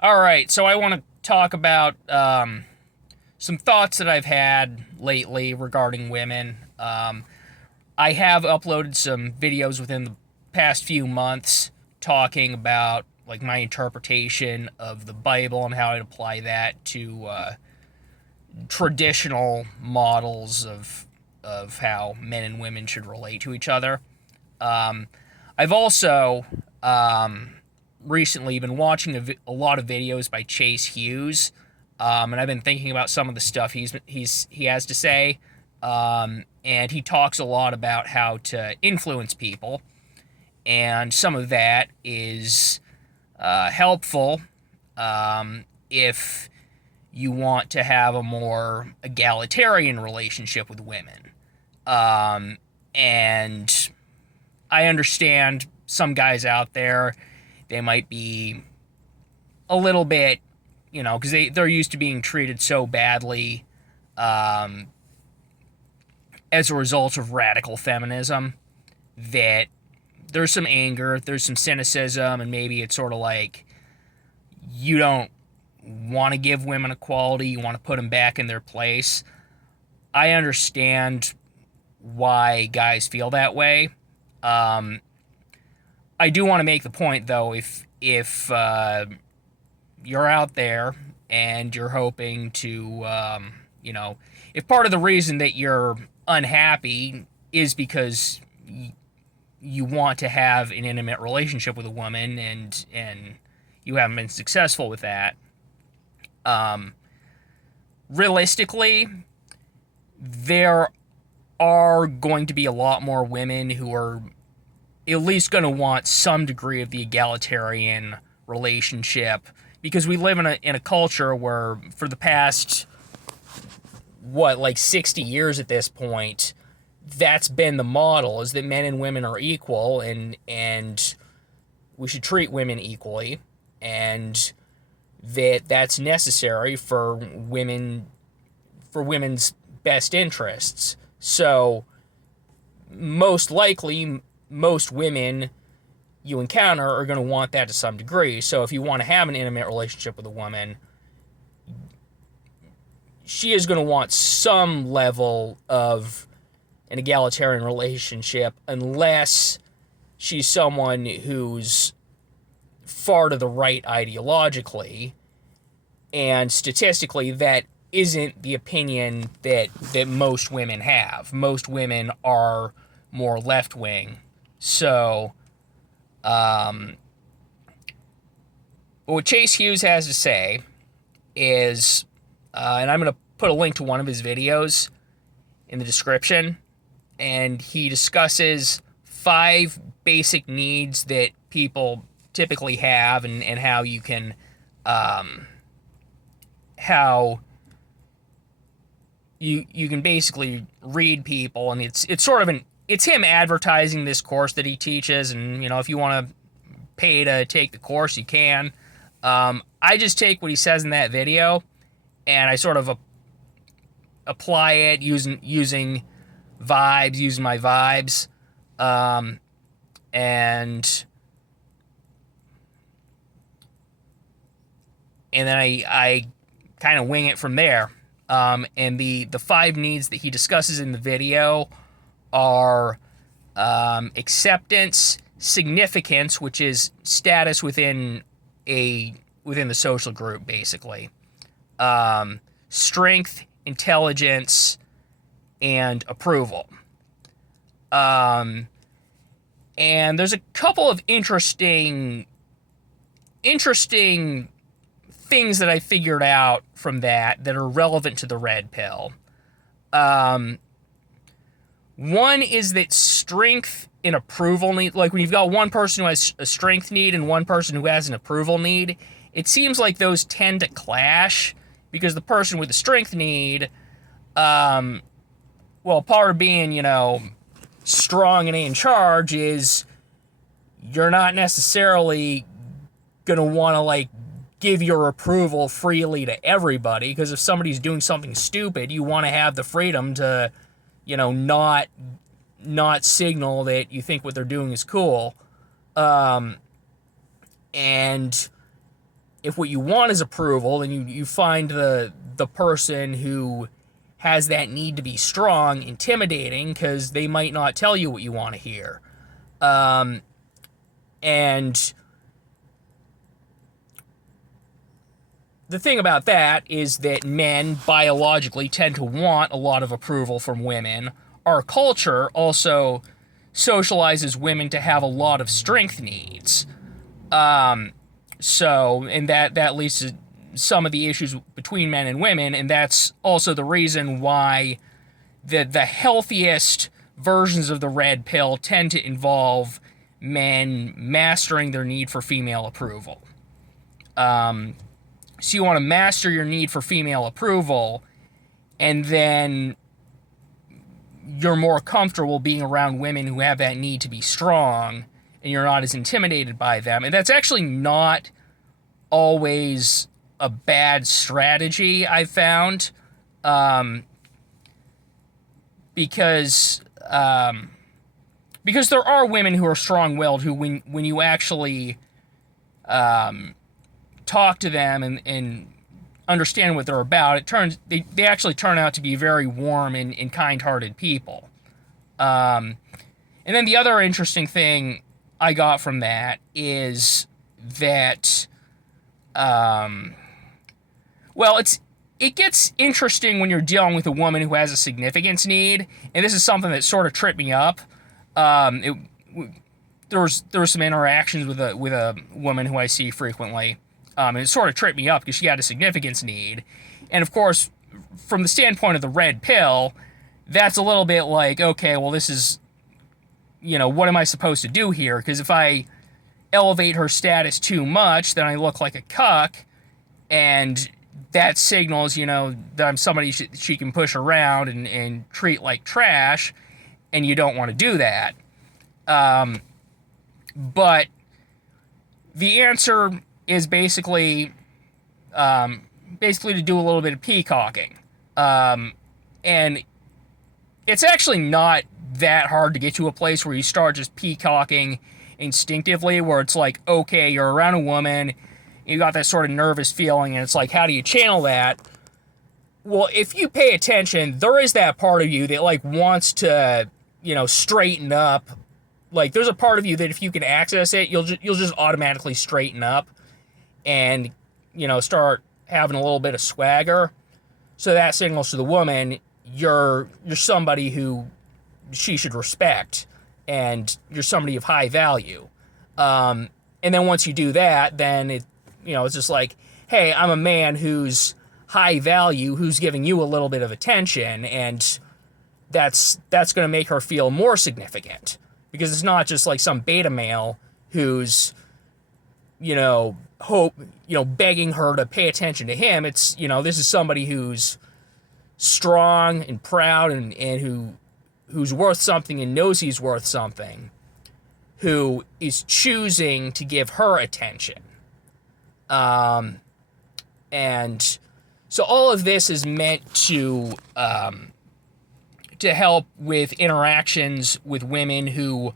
All right, so I want to talk about some thoughts that I've had lately regarding women. I have uploaded some videos within the past few months talking about like my interpretation of the Bible and how I'd apply that to traditional models of how men and women should relate to each other. Um, I've also recently been watching a lot of videos by Chase Hughes, and I've been thinking about some of the stuff he has to say. And he talks a lot about how to influence people, and some of that is helpful if you want to have a more egalitarian relationship with women. And I understand some guys out there, they might be a little bit, because they're used to being treated so badly um, as a result of radical feminism that there's some anger, there's some cynicism, and maybe it's sort of like you don't want to give women equality, you want to put them back in their place. I understand why guys feel that way. Um, I do want to make the point though, if you're out there and you're hoping to, if part of the reason that you're unhappy is because you want to have an intimate relationship with a woman and you haven't been successful with that, um, realistically, there are going to be a lot more women who are at least going to want some degree of the egalitarian relationship because we live in a culture where for the past like 60 years at this point that's been the model is that men and women are equal and we should treat women equally and that's necessary for women's best interests. So most likely most women you encounter are going to want that to some degree. So if you want to have an intimate relationship with a woman, she is going to want some level of an egalitarian relationship unless she's someone who's far to the right ideologically, and statistically that isn't the opinion that most women have. Most women are more left wing. So um, what Chase Hughes has to say is, and I'm going to put a link to one of his videos in the description, and he discusses 5 basic needs that people typically have and how you can, how you can basically read people, and it's sort of it's him advertising this course that he teaches, and if you want to pay to take the course you can. I just take what he says in that video and I sort of apply it using vibes, using my vibes, um, and then I kind of wing it from there. And the 5 needs that he discusses in the video are acceptance, significance, which is status within the social group, basically. Strength, intelligence, and approval. Um, and there's a couple of interesting things that I figured out from that are relevant to the red pill. Um, One is that strength and approval need, like when you've got one person who has a strength need and one person who has an approval need, it seems like those tend to clash because the person with the strength need, well, part of being, strong and in charge is you're not necessarily going to want to, like, give your approval freely to everybody, because if somebody's doing something stupid, you want to have the freedom to, not signal that you think what they're doing is cool. And if what you want is approval, then you find the person who has that need to be strong intimidating, because they might not tell you what you want to hear. And the thing about that is that men biologically tend to want a lot of approval from women. Our culture also socializes women to have a lot of strength needs. And that leads to some of the issues between men and women, and that's also the reason why the healthiest versions of the red pill tend to involve men mastering their need for female approval. So you want to master your need for female approval, and then you're more comfortable being around women who have that need to be strong, and you're not as intimidated by them. And that's actually not always a bad strategy, I've found, because there are women who are strong-willed who, when you actually talk to them and understand what they're about, they actually turn out to be very warm and kind-hearted people. And then the other interesting thing I got from that is that, it gets interesting when you're dealing with a woman who has a significance need, and this is something that sort of tripped me up. There was some interactions with a woman who I see frequently, and it sort of tripped me up because she had a significance need, and of course, from the standpoint of the red pill, that's a little bit like, okay, well, this is, what am I supposed to do here? Because if I elevate her status too much, then I look like a cuck, and that signals, that I'm somebody she can push around and treat like trash, and you don't want to do that. But the answer is basically to do a little bit of peacocking. And it's actually not that hard to get to a place where you start just peacocking instinctively, where it's like, okay, you're around a woman, you got that sort of nervous feeling, and it's like, how do you channel that? Well, if you pay attention, there is that part of you that, like, wants to, straighten up. Like, there's a part of you that if you can access it, you'll just automatically straighten up and, start having a little bit of swagger. So that signals to the woman, you're somebody who she should respect, and you're somebody of high value. And then once you do that, then it's just like, hey, I'm a man who's high value, who's giving you a little bit of attention, and that's going to make her feel more significant, because it's not just like some beta male who's, begging her to pay attention to him. It's, this is somebody who's strong and proud and who's worth something and knows he's worth something, who is choosing to give her attention. And so all of this is meant to help with interactions with women who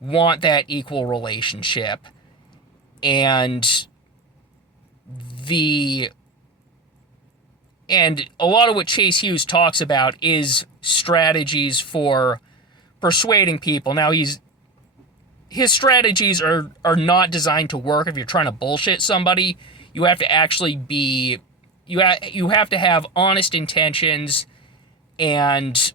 want that equal relationship. And a lot of what Chase Hughes talks about is strategies for persuading people. Now, his strategies are not designed to work if you're trying to bullshit somebody. You have to actually be, you have to have honest intentions, and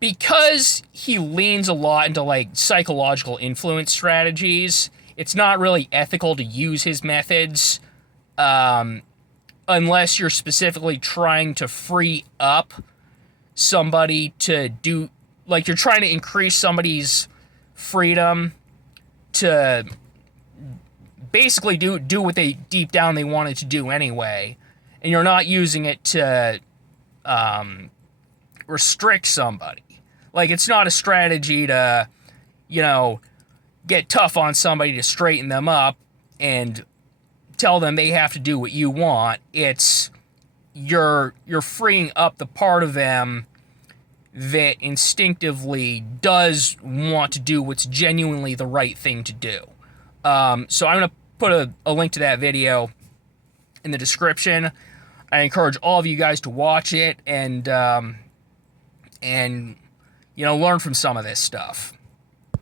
because he leans a lot into like psychological influence strategies, it's not really ethical to use his methods unless you're specifically trying to free up somebody to do, like, you're trying to increase somebody's freedom to basically do what they deep down they wanted to do anyway, and you're not using it to restrict somebody. Like, it's not a strategy to, get tough on somebody to straighten them up and tell them they have to do what you want. It's you're freeing up the part of them that instinctively does want to do what's genuinely the right thing to do. So I'm going to put a link to that video in the description. I encourage all of you guys to watch it and learn from some of this stuff.